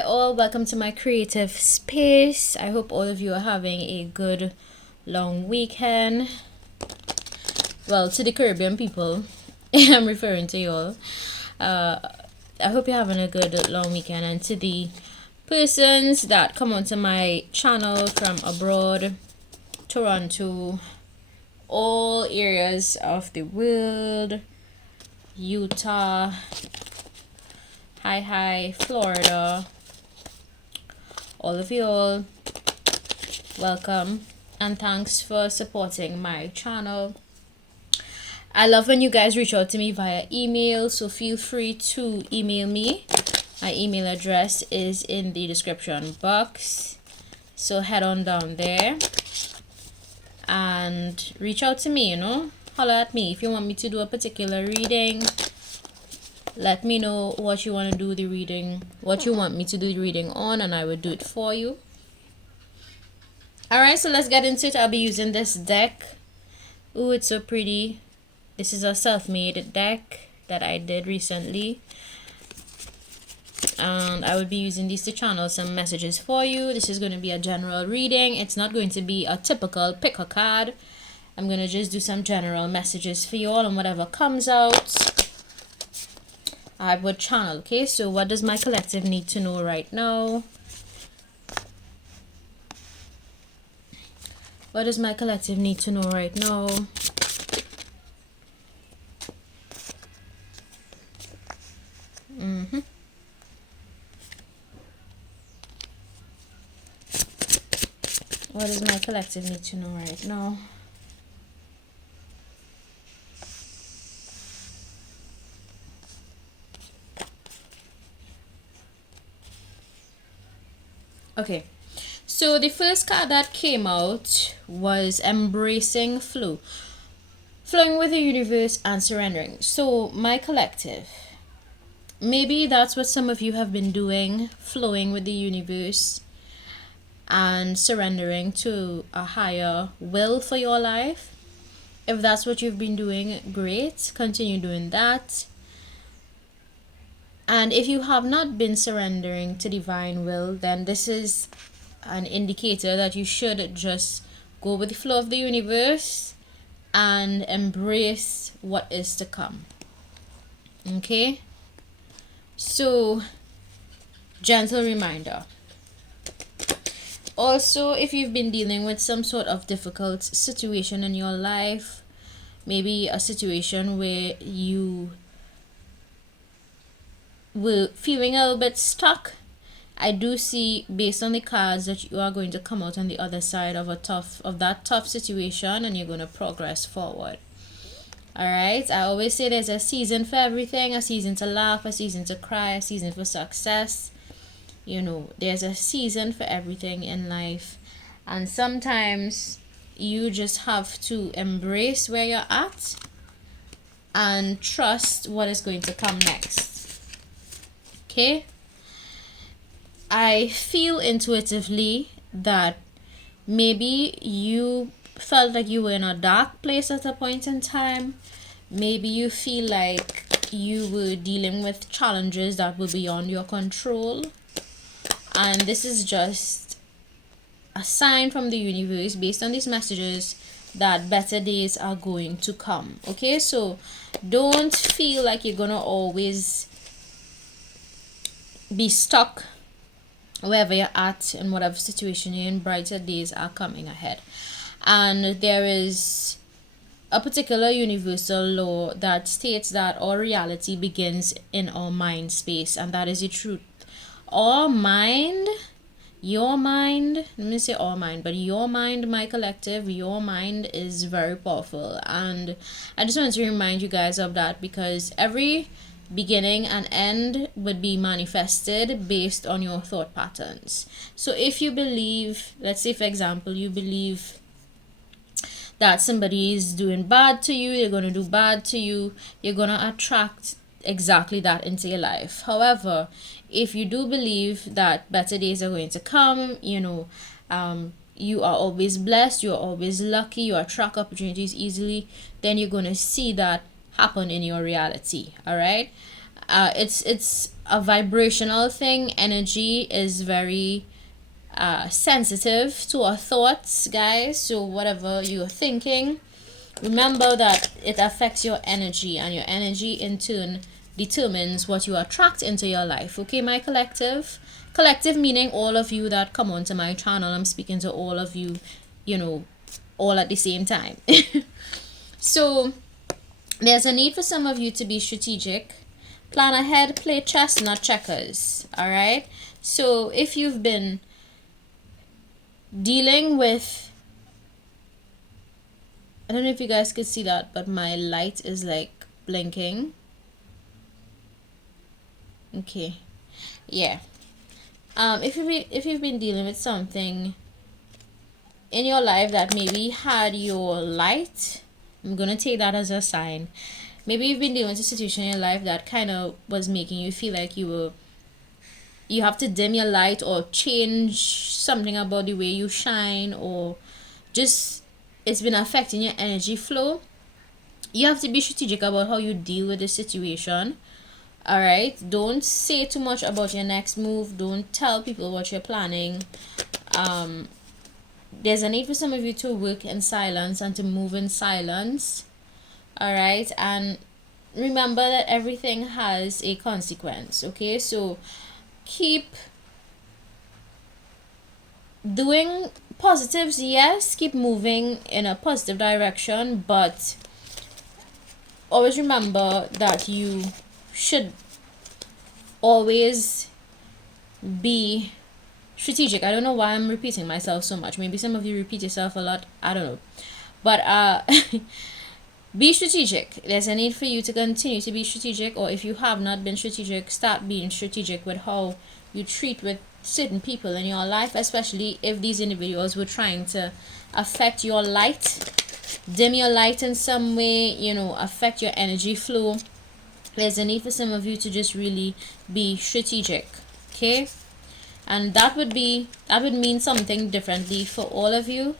Hi all, welcome to my creative space. I hope all of you are having a good long weekend. Well, to the Caribbean people, I'm referring to you all. I hope you're having a good long weekend, and to the persons that come onto my channel from abroad, Toronto, all areas of the world, Utah, hi, Florida, all of you all, welcome and thanks for supporting my channel. I love when you guys reach out to me via email, so feel free to email me. My email address is in the description box, so head on down there and reach out to me, holler at me. If you want me to do a particular reading, let me know what you want to do the reading, what you want me to do the reading on, and I will do it for you. Alright, so let's get into it. I'll be using this deck. Ooh, it's so pretty. This is a self-made deck that I did recently. And I will be using these to channel some messages for you. This is going to be a general reading. It's not going to be a typical pick a card. I'm going to just do some general messages for you all, and whatever comes out, I would channel. Okay, so what does my collective need to know right now? What does my collective need to know right now? What does my collective need to know right now? Okay, so the first card that came out was embracing flow, flowing with the universe and surrendering. So my collective, maybe that's what some of you have been doing, flowing with the universe and surrendering to a higher will for your life. If that's what you've been doing, great, continue doing that. And if you have not been surrendering to divine will, then this is an indicator that you should just go with the flow of the universe and embrace what is to come. Okay? So, gentle reminder. Also, if you've been dealing with some sort of difficult situation in your life, maybe a situation where you were feeling a little bit stuck, I do see, based on the cards, that you are going to come out on the other side of that tough situation, and you're going to progress forward. Alright, I always say there's a season for everything, a season to laugh, a season to cry, a season for success. There's a season for everything in life, and sometimes you just have to embrace where you're at and trust what is going to come next. Okay, I feel intuitively that maybe you felt like you were in a dark place at a point in time. Maybe you feel like you were dealing with challenges that were beyond your control, and this is just a sign from the universe, based on these messages, that better days are going to come. Okay, so don't feel like you're gonna always be stuck wherever you're at, in whatever situation you're in. Brighter days are coming ahead, and there is a particular universal law that states that our reality begins in our mind space, and that is the truth. Our mind, your mind, let me say our mind, but your mind, my collective, your mind is very powerful, and I just want to remind you guys of that, because every beginning and end would be manifested based on your thought patterns. So if you believe, let's say for example, you believe that somebody is doing bad to you, they're going to do bad to you, you're going to attract exactly that into your life. However, if you do believe that better days are going to come, you are always blessed, you're always lucky, you attract opportunities easily, then you're going to see that happen in your reality. All right, It's a vibrational thing. Energy is very sensitive to our thoughts, guys. So whatever you're thinking, remember that it affects your energy, and your energy in turn determines what you attract into your life. Okay, my collective? Collective meaning all of you that come onto my channel. I'm speaking to all of you, you know, all at the same time. So there's a need for some of you to be strategic. Plan ahead, play chess, not checkers. Alright? So if you've been dealing with, I don't know if you guys could see that, but my light is like blinking. Okay. Yeah. If you've been dealing with something in your life that maybe had your light, I'm gonna take that as a sign. Maybe you've been dealing with a situation in your life that kind of was making you feel like you have to dim your light or change something about the way you shine, or just it's been affecting your energy flow. You have to be strategic about how you deal with the situation. Alright, don't say too much about your next move. Don't tell people what you're planning. There's a need for some of you to work in silence and to move in silence. Alright, and remember that everything has a consequence. Okay, so keep doing positives, yes, keep moving in a positive direction, but always remember that you should always be strategic. I don't know why I'm repeating myself so much. Maybe some of you repeat yourself a lot. I don't know. But be strategic. There's a need for you to continue to be strategic, or if you have not been strategic, start being strategic with how you treat with certain people in your life, especially if these individuals were trying to affect your light, dim your light in some way, you know, affect your energy flow. There's a need for some of you to just really be strategic. Okay, and that would mean something differently for all of you.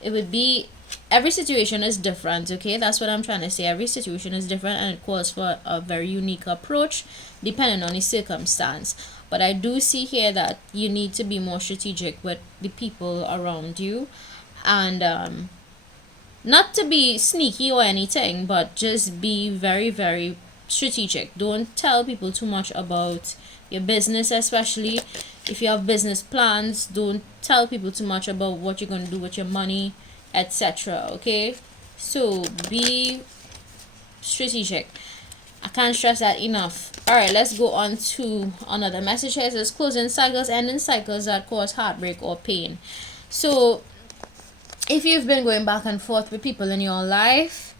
It would be, every situation is different. Okay, that's what I'm trying to say. Every situation is different, and it calls for a very unique approach depending on the circumstance. But I do see here that you need to be more strategic with the people around you, and not to be sneaky or anything, but just be very, very strategic. Don't tell people too much about your business, especially if you have business plans. Don't tell people too much about what you're going to do with your money, etc. Okay, so be strategic. I can't stress that enough. Alright, let's go on to another message here. It says closing cycles, ending cycles that cause heartbreak or pain. So if you've been going back and forth with people in your life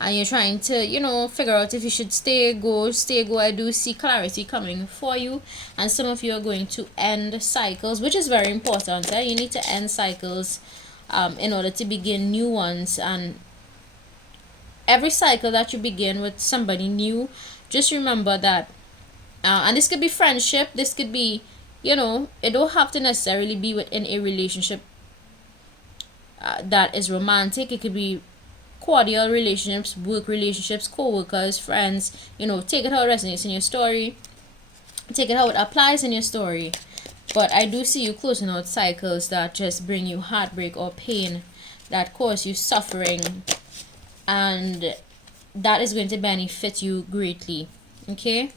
and you're trying to, you know, figure out if you should stay, go, I do see clarity coming for you, and some of you are going to end cycles, which is very important. You need to end cycles in order to begin new ones. And every cycle that you begin with somebody new, just remember that, and this could be friendship, this could be, you know, it don't have to necessarily be within a relationship that is romantic. It could be cordial relationships, work relationships, co-workers, friends. You know, take it how it resonates in your story, take it how it applies in your story. But I do see you closing out cycles that just bring you heartbreak or pain, that cause you suffering, and that is going to benefit you greatly. Okay,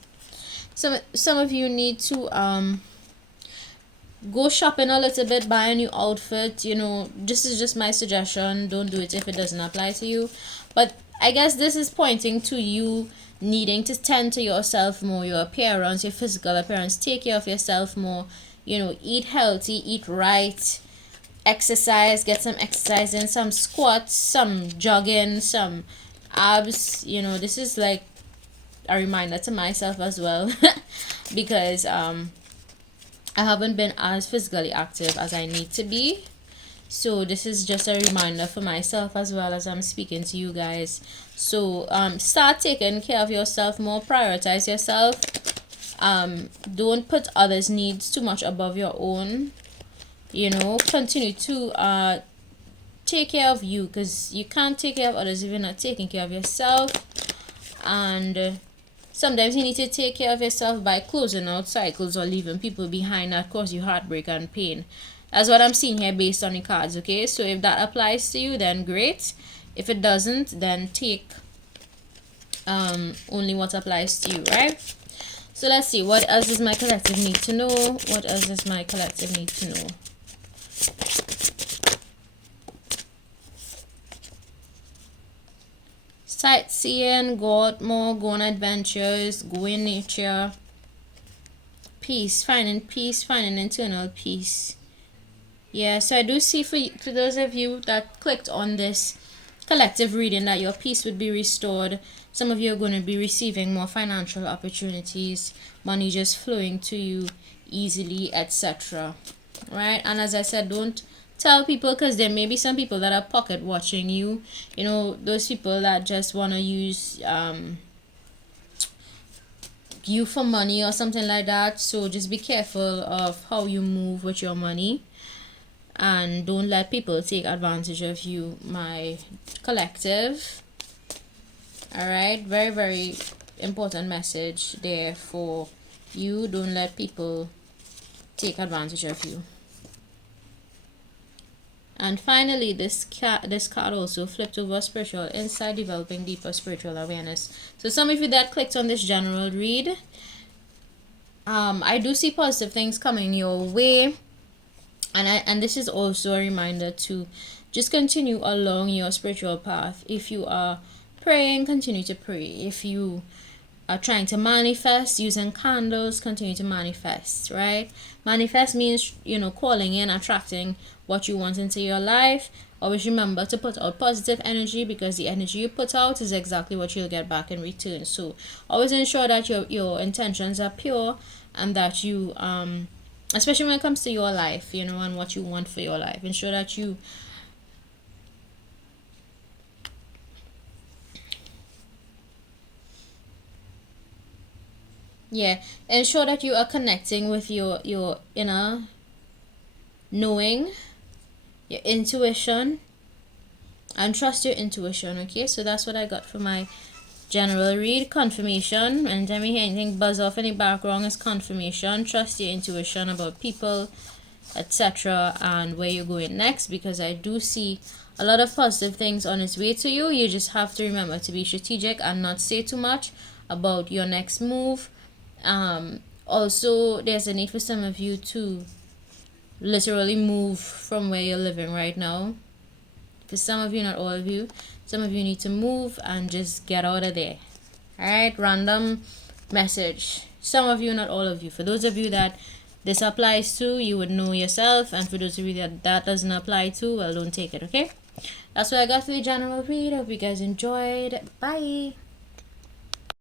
some of you need to go shopping a little bit, buy a new outfit. You know, this is just my suggestion. Don't do it if it doesn't apply to you, but I guess this is pointing to you needing to tend to yourself more, your appearance, your physical appearance. Take care of yourself more. You know, eat healthy, eat right, exercise, get some exercise in, some squats, some jogging, some abs. You know, this is like a reminder to myself as well because I haven't been as physically active as I need to be. So this is just a reminder for myself as well as I'm speaking to you guys. So start taking care of yourself more, prioritize yourself. Don't put others' needs too much above your own. You know, continue to take care of you, because you can't take care of others if you're not taking care of yourself. And Sometimes you need to take care of yourself by closing out cycles or leaving people behind that cause you heartbreak and pain. That's what I'm seeing here based on the cards, okay? So if that applies to you, then great. If it doesn't, then take only what applies to you, right? So let's see, what else does my collective need to know? What else does my collective need to know? Sightseeing, go out more, go on adventures, go in nature. Peace, finding internal peace. Yeah, so I do see for those of you that clicked on this collective reading that your peace would be restored. Some of you are going to be receiving more financial opportunities, money just flowing to you easily, etc. Right? And as I said, don't tell people, because there may be some people that are pocket watching you. You know, those people that just want to use you for money or something like that. So just be careful of how you move with your money, and don't let people take advantage of you, my collective. All right, very, very important message there for you. Don't let people take advantage of you. And finally, this card also flipped over: spiritual insight, developing deeper spiritual awareness. So some of you that clicked on this general read, I do see positive things coming your way. And this is also a reminder to just continue along your spiritual path. If you are praying, continue to pray. If you are trying to manifest using candles, continue to manifest, right? Manifest means, you know, calling in, attracting what you want into your life. Always remember to put out positive energy, because the energy you put out is exactly what you'll get back in return. So always ensure that your intentions are pure, and that you especially when it comes to your life, you know, and what you want for your life, ensure that you ensure that you are connecting with your inner knowing, your intuition, and trust your intuition. Okay, so that's what I got for my general read. Confirmation. Anytime you hear anything buzz off in the background, is confirmation. Trust your intuition about people, etc., and where you're going next, because I do see a lot of positive things on its way to you. You just have to remember to be strategic and not say too much about your next move. Also, there's a need for some of you to literally move from where you're living right now. For some of you, not all of you, some of you need to move and just get out of there. All right, random message. Some of you, not all of you. For those of you that this applies to, you would know yourself, and for those of you that doesn't apply to, well, don't take it. Okay, that's what I got for the general read. Hope you guys enjoyed. Bye.